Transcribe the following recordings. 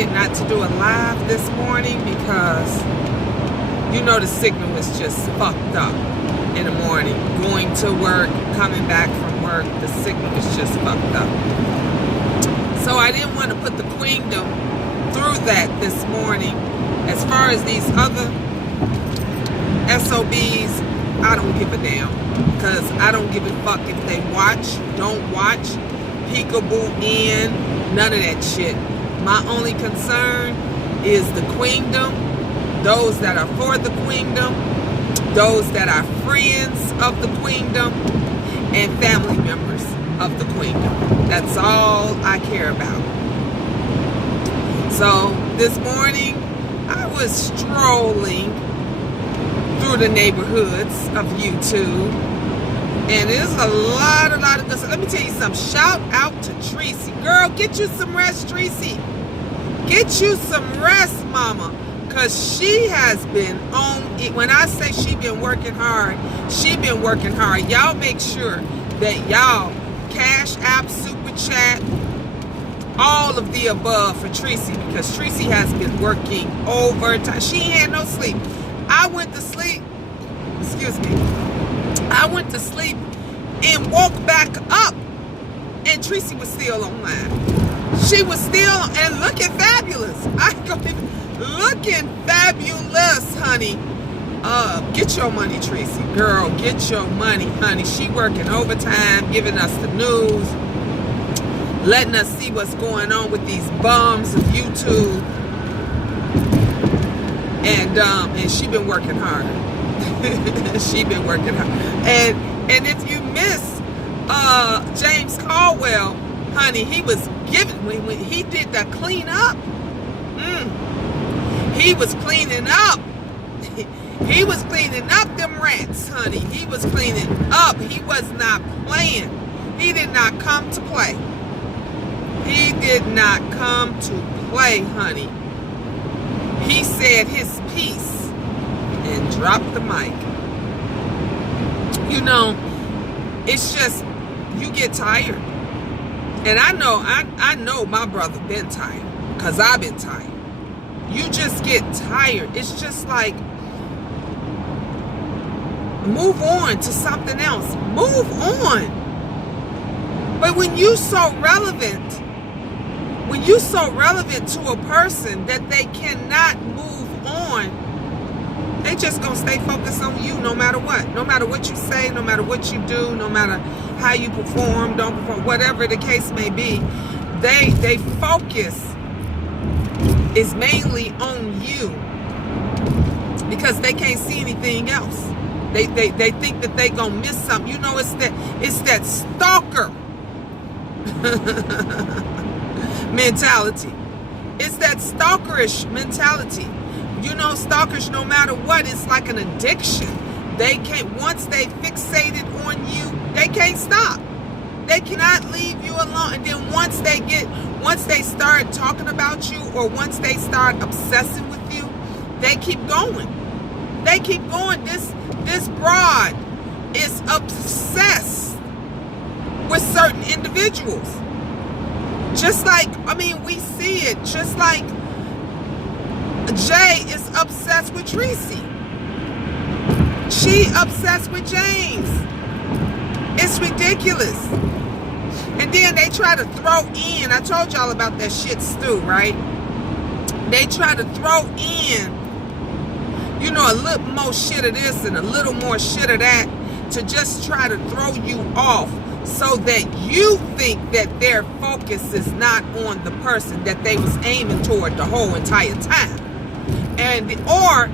decided not to do a live this morning because, you know, the signal is just fucked up in the morning. Going to work, coming back from work, the signal is just fucked up. So I didn't want to put the queendom through that this morning. As far as these other SOBs, I don't give a damn. Because I don't give a fuck if they watch, don't watch, peekaboo in, none of that shit. My only concern is the queendom, those that are for the queendom, those that are friends of the queendom, and family members of the queendom. That's all I care about. So this morning, I was strolling through the neighborhoods of YouTube, and there's a lot of good stuff. Let me tell you something. Shout out to Tracy. Girl, get you some rest, Tracy. Get you some rest, mama. Because she has been on it. When I say she been working hard, she been working hard. Y'all make sure that y'all Cash App, Super Chat, all of the above for Tracy, because Tracy has been working overtime. She ain't had no sleep. I went to sleep, excuse me, I went to sleep and woke back up, and Tracy was still online. She was still, and looking fabulous. I ain't gonna even, looking fabulous, honey. Get your money, Tracy. Girl, get your money, honey. She working overtime, giving us the news, letting us see what's going on with these bums of YouTube. And she been working hard. She been working hard. And if you miss James Caldwell, honey, he was giving, when he did the clean up, he was cleaning up. He was cleaning up them rats, honey. He was cleaning up. He was not playing. He did not come to play. He did not come to play, honey. He said his piece and dropped the mic. You know, it's just, you get tired. And I know my brother been tired, because I've been tired. You just get tired. It's just like, move on to something else. Move on. But when you so relevant to a person that they cannot move on, they just gonna stay focused on you no matter what. No matter what you say, no matter what you do, no matter how you perform, don't perform, whatever the case may be, they focus is mainly on you because they can't see anything else. They think that they gonna miss something. You know, it's that stalker mentality. It's that stalkerish mentality. You know, stalkers, no matter what, it's like an addiction. They can't, once they fixated on you, they can't stop. They cannot leave you alone. And then once they start talking about you, or once they start obsessing with you, they keep going. They keep going. This broad is obsessed with certain individuals. Just like, I mean, we see it. Just like Jay is obsessed with Tracy. She obsessed with James. It's ridiculous. And then they try to throw in, I told y'all about that shit stew, right? They try to throw in, you know, a little more shit of this and a little more shit of that to just try to throw you off, so that you think that their focus is not on the person that they was aiming toward the whole entire time. And or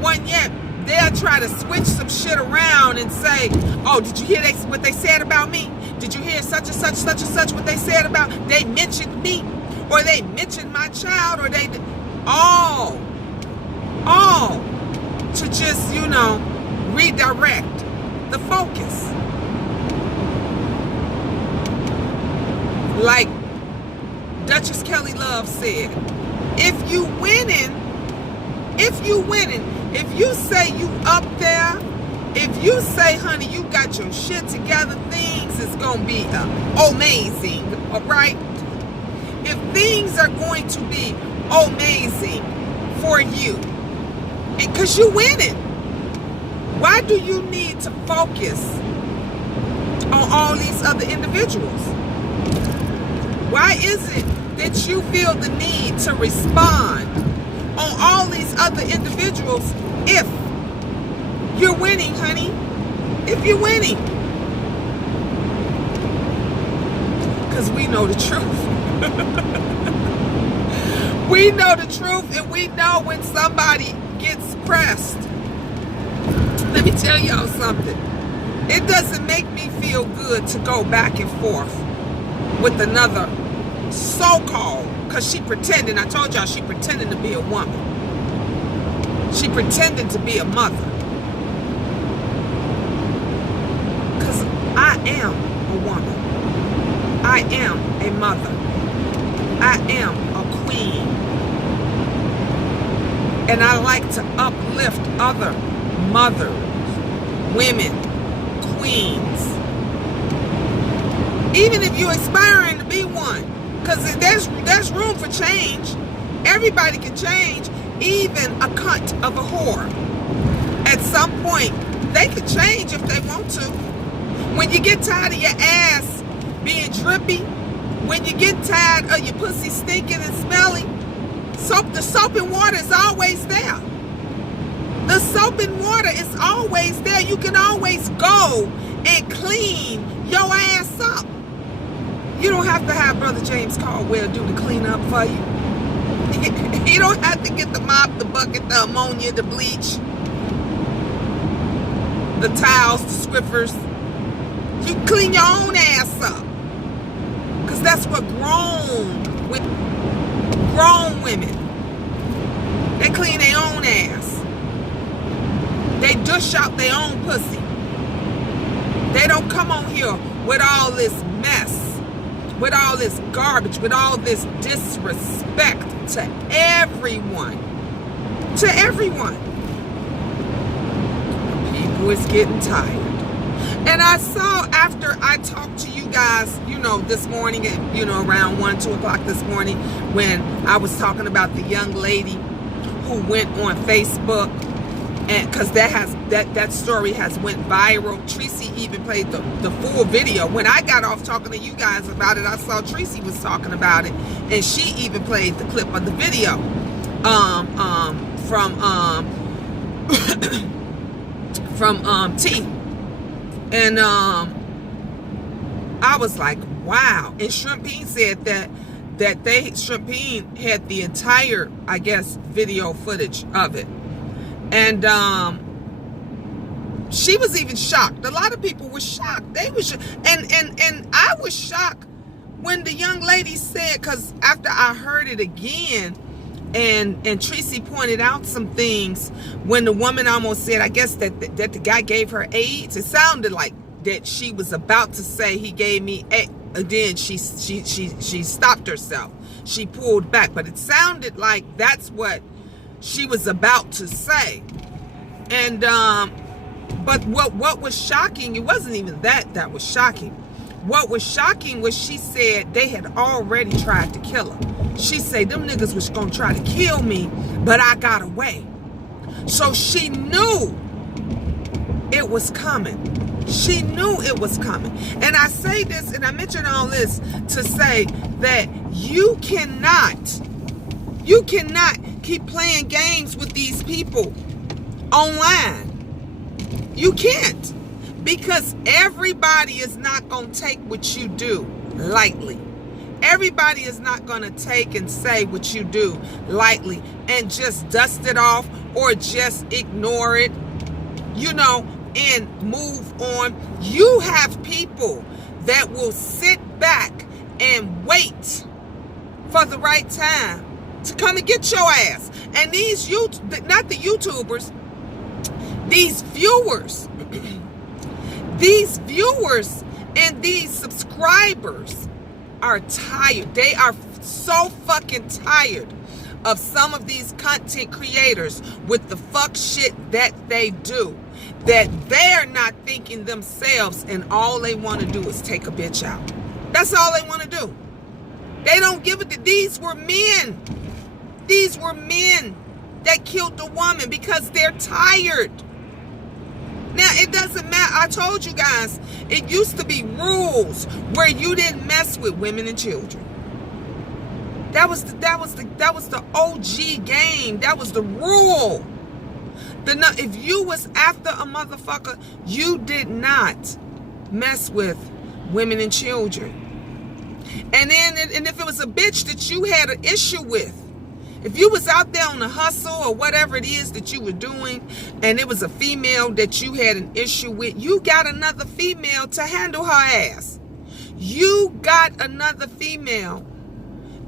one yet, they'll try to switch some shit around and say, oh, did you hear what they said about me? Did you hear such and such what they said about, they mentioned me, or they mentioned my child, or they did, all to just, you know, redirect the focus. Like Duchess Kelly Love said, if you winning, if you say you up there, if you say, honey, you got your shit together, things is gonna be amazing, all right? if things are going to be amazing for you, because you're winning, why do you need to focus on all these other individuals? Why is it that you feel the need to respond on all these other individuals if you're winning, honey? If you're winning. Because we know the truth. We know the truth, and we know when somebody gets pressed. Let me tell y'all something. It doesn't make me feel good to go back and forth with another so-called, because she pretending, I told y'all she pretending to be a woman. She pretending to be a mother. Because I am a woman. I am a mother. I am a queen. And I like to uplift other mothers, women, queens. Even if you're aspiring to be one, because there's room for change. Everybody can change, even a cunt of a whore. At some point, they can change if they want to. When you get tired of your ass being drippy, when you get tired of your pussy stinking and smelly, the soap and water is always there. The soap and water is always there. You can always go and clean your ass up. You don't have to have Brother James Caldwell do the cleanup for you. You don't have to get the mop, the bucket, the ammonia, the bleach, the towels, the Swiffers. You clean your own ass up. Because that's what grown women, they clean their own ass. They dish out their own pussy. They don't come on here with all this mess, with all this garbage, with all this disrespect to everyone. To everyone. People is getting tired. And I saw after I talked to you guys, this morning, around 1, 2 o'clock this morning, when I was talking about the young lady who went on Facebook, and because that story has went viral. Tracy even played the full video. When I got off talking to you guys about it, I saw Tracy was talking about it, and she even played the clip of the video from T. And I was like, wow. And Shrimpine said that Shrimpine had the entire, I guess, video footage of it. And she was even shocked. A lot of people were shocked. They were and I was shocked when the young lady said, because after I heard it again, and Tracy pointed out some things when the woman almost said, I guess that the guy gave her AIDS. It sounded like that she was about to say he gave me AIDS. And then she stopped herself. She pulled back, but it sounded like that's what she was about to say. And but what was shocking, it wasn't even that was shocking. What was shocking was she said they had already tried to kill her. She said them niggas was gonna try to kill me, but I got away. So she knew it was coming. She knew it was coming. And I say this, and I mention all this to say that you cannot keep playing games with these people online. You can't. Because everybody is not going to take what you do lightly. Everybody is not going to take and say what you do lightly and just dust it off or just ignore it, and move on. You have people that will sit back and wait for the right time to come and get your ass. And these not the YouTubers, these viewers, and these subscribers are tired. They are so fucking tired of some of these content creators with the fuck shit that they do, that they're not thinking themselves, and all they want to do is take a bitch out. That's all they want to do. They don't give it to, these were men. These were men that killed the woman because they're tired. Now, it doesn't matter. I told you guys, it used to be rules where you didn't mess with women and children. That was the OG game. That was the rule. If you was after a motherfucker, you did not mess with women and children. And if it was a bitch that you had an issue with, if you was out there on the hustle or whatever it is that you were doing, and it was a female that you had an issue with, you got another female to handle her ass. You got another female,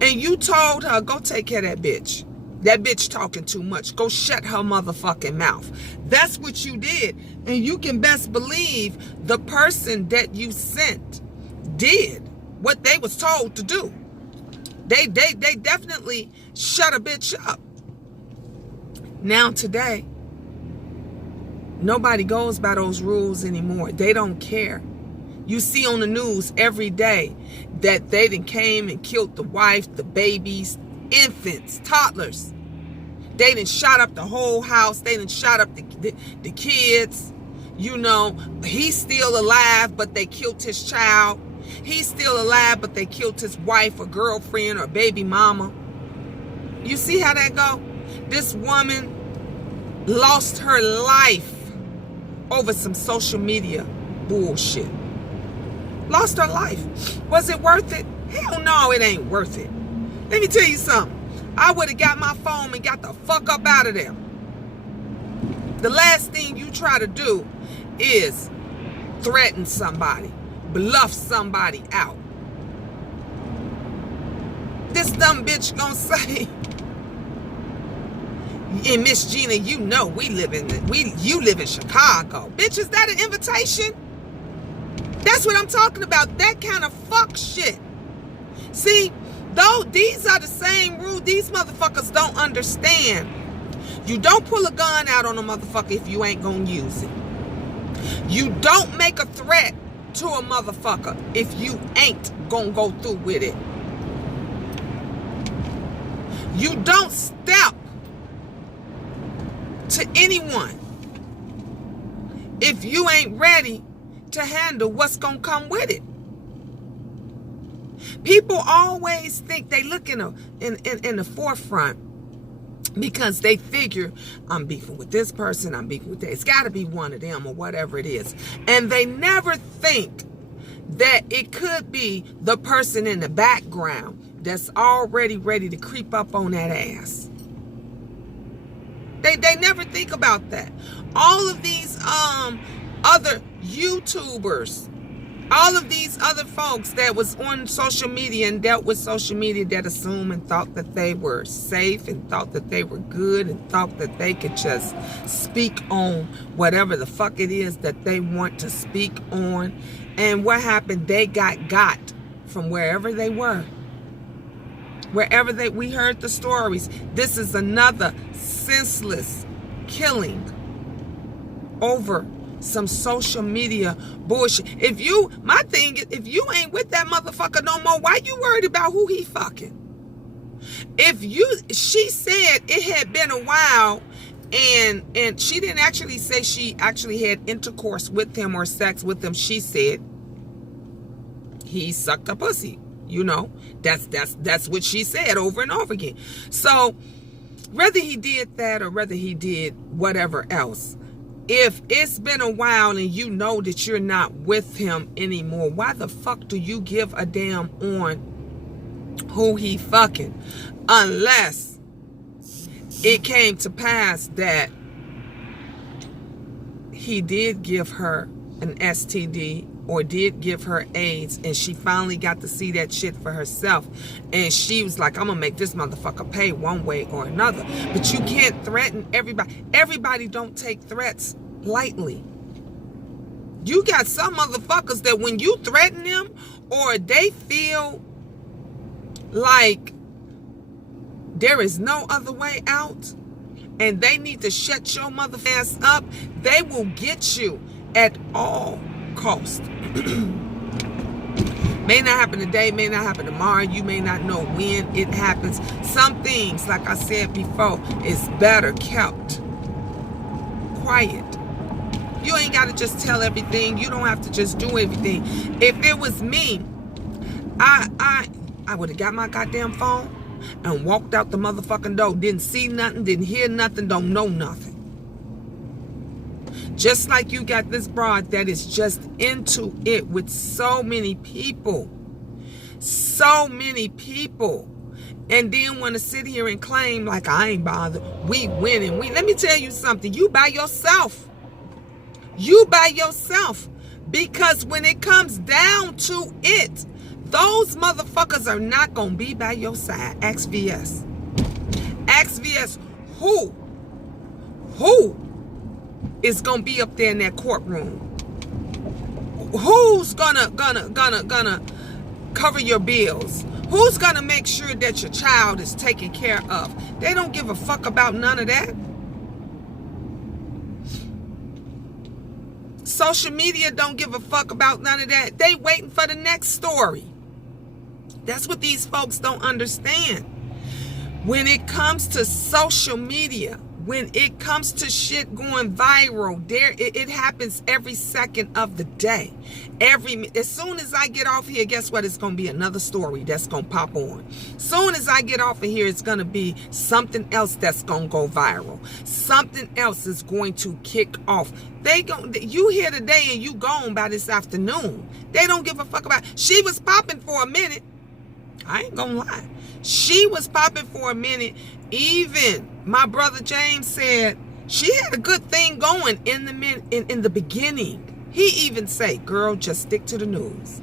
and you told her, go take care of that bitch. That bitch talking too much. Go shut her motherfucking mouth. That's what you did. And you can best believe the person that you sent did what they was told to do. They definitely shut a bitch up. Now today, nobody goes by those rules anymore. They don't care. You see on the news every day that they done came and killed the wife, the babies, infants, toddlers. They done shot up the whole house. They done shot up the kids. You know, he's still alive, but they killed his child. He's still alive, but they killed his wife or girlfriend or baby mama. You see how that go? This woman lost her life over some social media bullshit. Lost her life. Was it worth it? Hell no, it ain't worth it. Let me tell you something. I would have got my phone and got the fuck up out of there. The last thing you try to do is threaten somebody, bluff somebody out. This dumb bitch gonna say, and Miss Gina, you know you live in Chicago. Bitch, is that an invitation? That's what I'm talking about. That kind of fuck shit. See, though these are the same rules, these motherfuckers don't understand. You don't pull a gun out on a motherfucker if you ain't gonna use it. You don't make a threat to a motherfucker if you ain't gonna go through with it. You don't step to anyone if you ain't ready to handle what's gonna come with it. People always think they look in the forefront because they figure, I'm beefing with this person, I'm beefing with that. It's got to be one of them or whatever it is. And they never think that it could be the person in the background that's already ready to creep up on that ass. They never think about that. All of these other YouTubers, all of these other folks that was on social media and dealt with social media that assumed and thought that they were safe and thought that they were good and thought that they could just speak on whatever the fuck it is that they want to speak on. And what happened? They got from wherever they were. We heard the stories. This is another senseless killing over some social media bullshit. If you ain't with that motherfucker no more, why you worried about who he fucking? She said it had been a while, and she didn't actually say she actually had intercourse with him or sex with him. She said he sucked her pussy. You know, that's what she said over and over again. So whether he did that or whether he did whatever else, if it's been a while and you know that you're not with him anymore, why the fuck do you give a damn on who he fucking? Unless it came to pass that he did give her an STD or did give her AIDS, and she finally got to see that shit for herself, and she was like, I'm gonna make this motherfucker pay one way or another. But you can't threaten everybody. Everybody don't take threats lightly. You got some motherfuckers that when you threaten them or they feel like there is no other way out and they need to shut your motherfucking ass up, they will get you at all cost. May not happen today, may not happen tomorrow. You may not know when it happens. Some things, like I said before, is better kept quiet. You ain't got to just tell everything. You don't have to just do everything. If it was me, I would have got my goddamn phone and walked out the motherfucking door. Didn't see nothing, didn't hear nothing, don't know nothing. Just like you got this broad that is just into it with so many people. So many people. And then want to sit here and claim like I ain't bothered. We winning. Let me tell you something. You by yourself. You by yourself. Because when it comes down to it, those motherfuckers are not going to be by your side. Ask VS. Ask VS who is going to be up there in that courtroom? Who's gonna cover your bills? Who's gonna make sure that your child is taken care of? They don't give a fuck about none of that. Social media don't give a fuck about none of that. They waiting for the next story. That's what these folks don't understand. When it comes to social media, when it comes to shit going viral, it happens every second of the day. As soon as I get off here, guess what? It's going to be another story that's going to pop on. Soon as I get off of here, it's going to be something else that's going to go viral. Something else is going to kick off. You here today and you gone by this afternoon. They don't give a fuck about. She was popping for a minute. I ain't gonna lie. She was popping for a minute. Even my brother James said she had a good thing going in the beginning. He even say, girl, just stick to the news.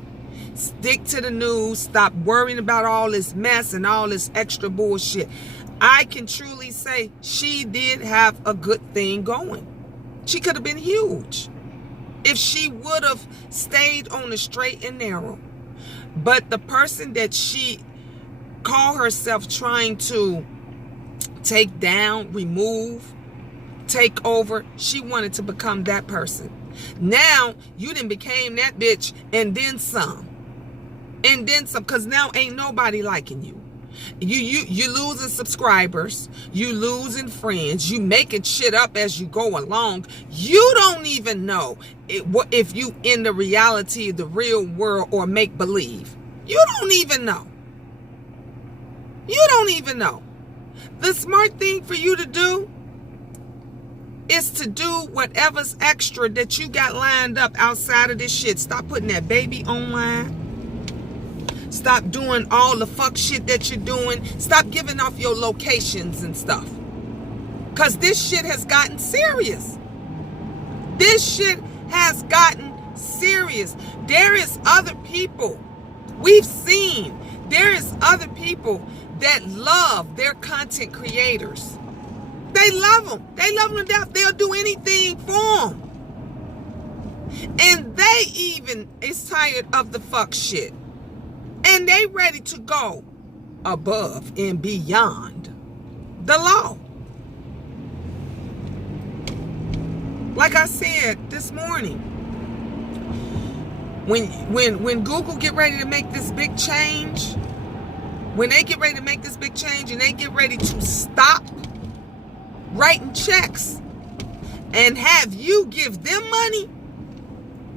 Stick to the news. Stop worrying about all this mess and all this extra bullshit. I can truly say she did have a good thing going. She could have been huge if she would have stayed on the straight and narrow. But the person that she called herself trying to take down, remove, take over, she wanted to become that person. Now you done became that bitch and then some. And then some, because now ain't nobody liking you. You losing subscribers, you losing friends, you making shit up as you go along. You don't even know if you in the reality of the real world or make believe. You don't even know. You don't even know. The smart thing for you to do is to do whatever's extra that you got lined up outside of this shit. Stop putting that baby online. Stop doing all the fuck shit that you're doing. Stop giving off your locations and stuff. Because this shit has gotten serious. This shit has gotten serious. There is other people. We've seen there is other people that love their content creators. They love them. They love them to death. They'll do anything for them. And they even is tired of the fuck shit. And they ready to go above and beyond the law. Like I said this morning, when Google get ready to make this big change, when they get ready to make this big change and they get ready to stop writing checks and have you give them money,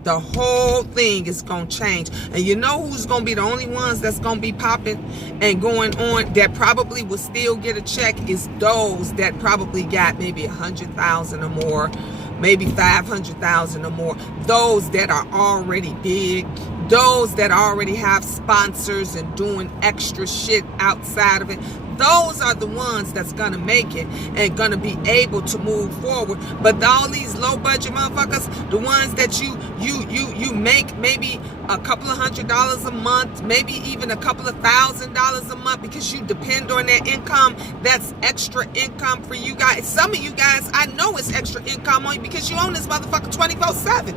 the whole thing is going to change. And you know who's going to be the only ones that's going to be popping and going on that probably will still get a check is those that probably got maybe 100,000 or more, maybe 500,000 or more. Those that are already big, those that already have sponsors and doing extra shit outside of it. Those are the ones that's gonna make it and gonna be able to move forward. But all these low budget motherfuckers, the ones that you make maybe a couple of $100 a month, maybe even a couple of $1,000 a month because you depend on that income. That's extra income for you guys. Some of you guys, I know it's extra income on you because you own this motherfucker 24/7.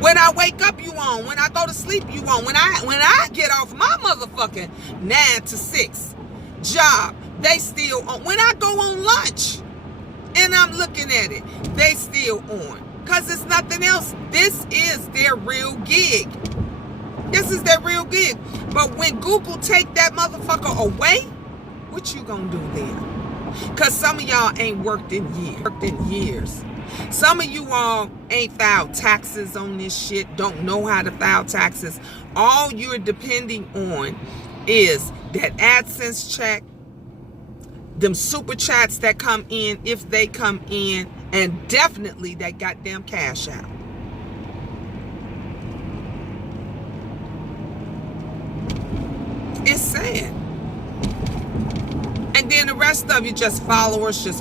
When I wake up, you on. When I go to sleep, you on. When I get off my motherfucking 9 to 6 job, they still on. When I go on lunch and I'm looking at it, they still on. Because it's nothing else. This is their real gig. This is their real gig. But when Google take that motherfucker away, what you gonna do then? Because some of y'all ain't worked in years. Some of you all ain't filed taxes on this shit, don't know how to file taxes. All you're depending on is that AdSense check, them super chats that come in, if they come in, and definitely that goddamn cash out. It's sad. And then the rest of you just followers. You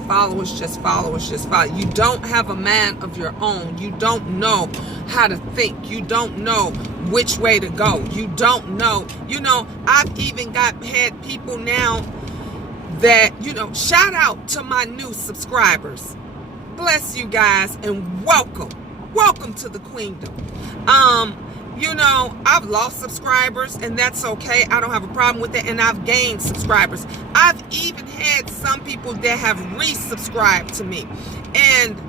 don't have a mind of your own. You don't know how to think. You don't know which way to go. You don't know. You know, I've even had people now that, you know, shout out to my new subscribers. Bless you guys and welcome. Welcome to the queendom. You know, I've lost subscribers and that's okay. I don't have a problem with that. And I've gained subscribers. I've even had some people that have resubscribed to me. And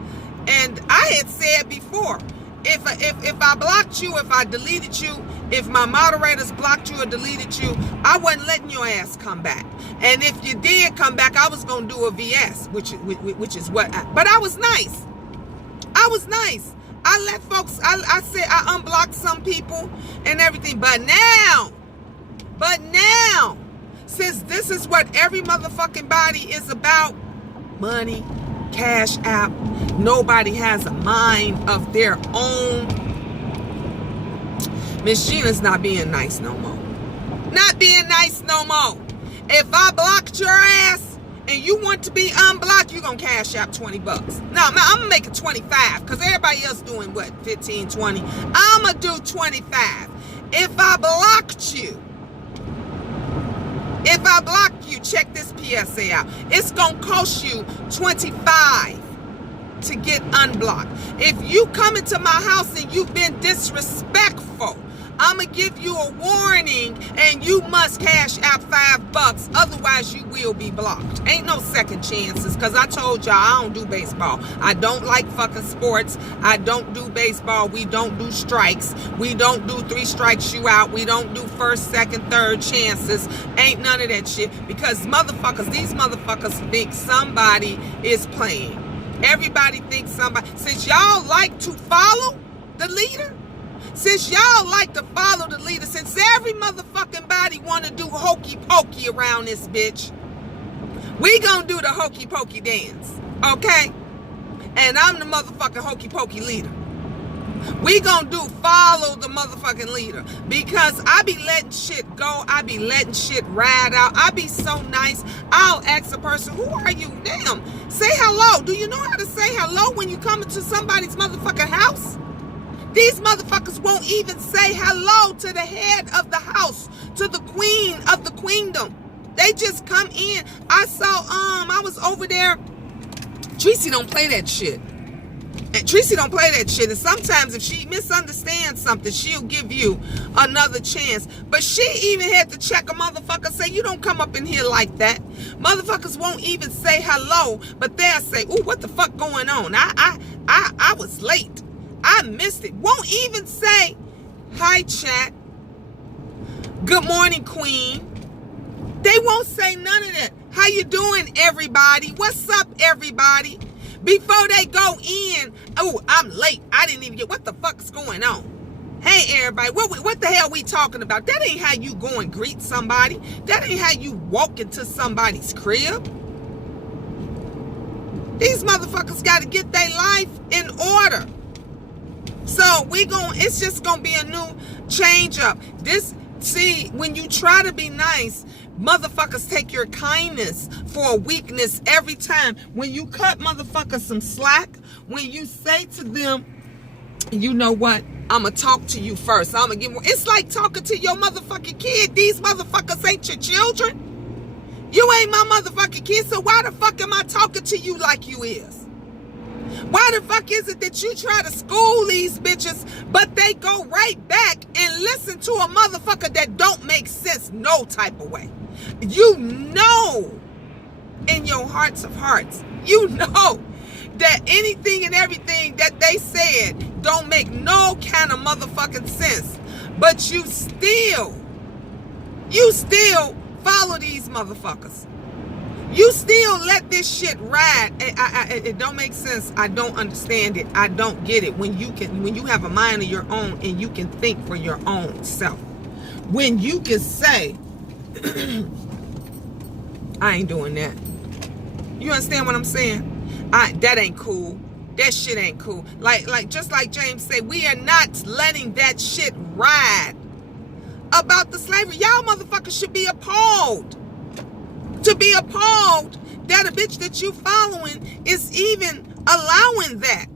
I had said before, if I blocked you, if I deleted you, if my moderators blocked you or deleted you, I wasn't letting your ass come back. And if you did come back, I was going to do a VS, which is what but I was nice. I was nice. I let folks, I said I unblocked some people and everything. But now, since this is what every motherfucking body is about, money, cash out, nobody has a mind of their own. Miss Gina's not being nice no more. Not being nice no more. If I blocked your ass, and you want to be unblocked, you're going to cash out $20. No, I'm going to make it 25 because everybody else doing what, 15, 20. I'm going to do 25. If I blocked you, check this PSA out. It's going to cost you 25 to get unblocked. If you come into my house and you've been disrespectful, I'm going to give you a warning and you must cash out $5. Otherwise, you will be blocked. Ain't no second chances because I told y'all I don't do baseball. I don't like fucking sports. I don't do baseball. We don't do strikes. We don't do 3 strikes you out. We don't do first, second, third chances. Ain't none of that shit because these motherfuckers think somebody is playing. Everybody thinks somebody. Since y'all like to follow the leader, since y'all like to follow the leader, since every motherfucking body want to do hokey pokey around this bitch, we gonna do the hokey pokey dance, okay? And I'm the motherfucking hokey pokey leader. We gonna follow the motherfucking leader because I be letting shit go. I be letting shit ride out. I be so nice. I'll ask a person, who are you? Damn, say hello. Do you know how to say hello when you come into somebody's motherfucking house? These motherfuckers won't even say hello to the head of the house, to the queen of the queendom. They just come in. I saw, I was over there. Tracy don't play that shit. And Tracy don't play that shit. And sometimes if she misunderstands something, she'll give you another chance. But she even had to check a motherfucker, say, you don't come up in here like that. Motherfuckers won't even say hello, but they'll say, ooh, what the fuck going on? I was late. I missed it. Won't even say, hi, chat. Good morning, queen. They won't say none of that. How you doing, everybody? What's up, everybody? Before they go in, oh, I'm late. I didn't even get, what the fuck's going on? Hey, everybody, what the hell we talking about? That ain't how you go and greet somebody. That ain't how you walk into somebody's crib. These motherfuckers got to get their life in order. So it's just gonna be a new change up. See, when you try to be nice, motherfuckers take your kindness for a weakness every time. When you cut motherfuckers some slack, when you say to them, you know what, I'ma talk to you first. I'ma give more. It's like talking to your motherfucking kid. These motherfuckers ain't your children. You ain't my motherfucking kid, so why the fuck am I talking to you like you is? Why the fuck is it that you try to school these bitches, but they go right back and listen to a motherfucker that don't make sense no type of way? You know in your hearts of hearts, you know that anything and everything that they said don't make no kind of motherfucking sense. But you still follow these motherfuckers. You still let this shit ride. It don't make sense. I don't understand it. I don't get it. When you have a mind of your own and you can think for your own self. When you can say, I ain't doing that. You understand what I'm saying? That ain't cool. That shit ain't cool. Like just like James said, we are not letting that shit ride. About the slavery, y'all motherfuckers should be appalled. To be appalled that a bitch that you following is even allowing that.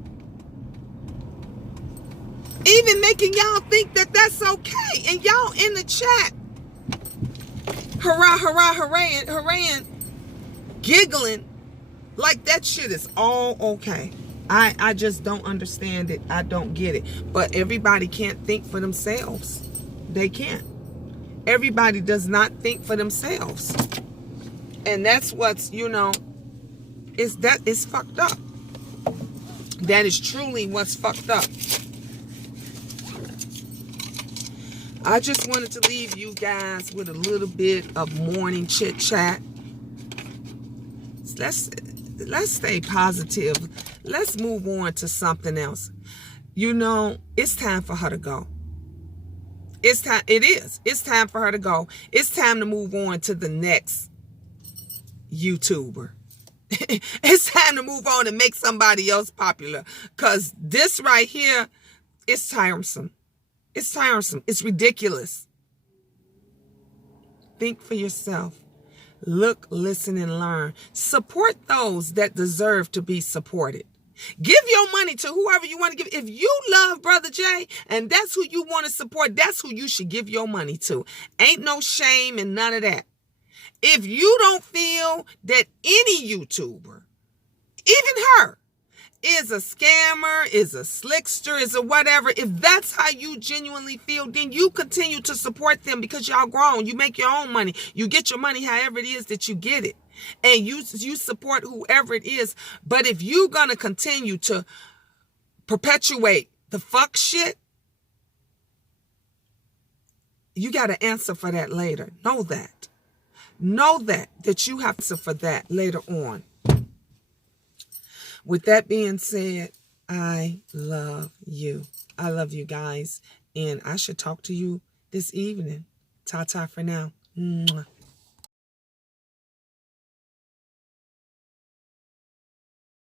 Even making y'all think that that's okay. And y'all in the chat, hurrah, hurrah, hooray, hooray, giggling like that shit is all okay. I just don't understand it. I don't get it. But everybody can't think for themselves. They can't. Everybody does not think for themselves. And that's what's, is fucked up. That is truly what's fucked up. I just wanted to leave you guys with a little bit of morning chit chat. Let's stay positive. Let's move on to something else. It's time for her to go. It's time. It is. It's time for her to go. It's time to move on to the next YouTuber. It's time to move on and make somebody else popular. Because this right here is tiresome. It's tiresome. It's ridiculous. Think for yourself. Look, listen, and learn. Support those that deserve to be supported. Give your money to whoever you want to give. If you love Brother Jay and that's who you want to support, that's who you should give your money to. Ain't no shame in none of that. If you don't feel that any YouTuber, even her, is a scammer, is a slickster, is a whatever, if that's how you genuinely feel, then you continue to support them because y'all grown. You make your own money. You get your money however it is that you get it. And you support whoever it is. But if you're going to continue to perpetuate the fuck shit, you got to answer for that later. Know that. Know that you have to answer for that later on. With that being said, I love you. I love you guys. And I should talk to you this evening. Ta-ta for now. Mwah.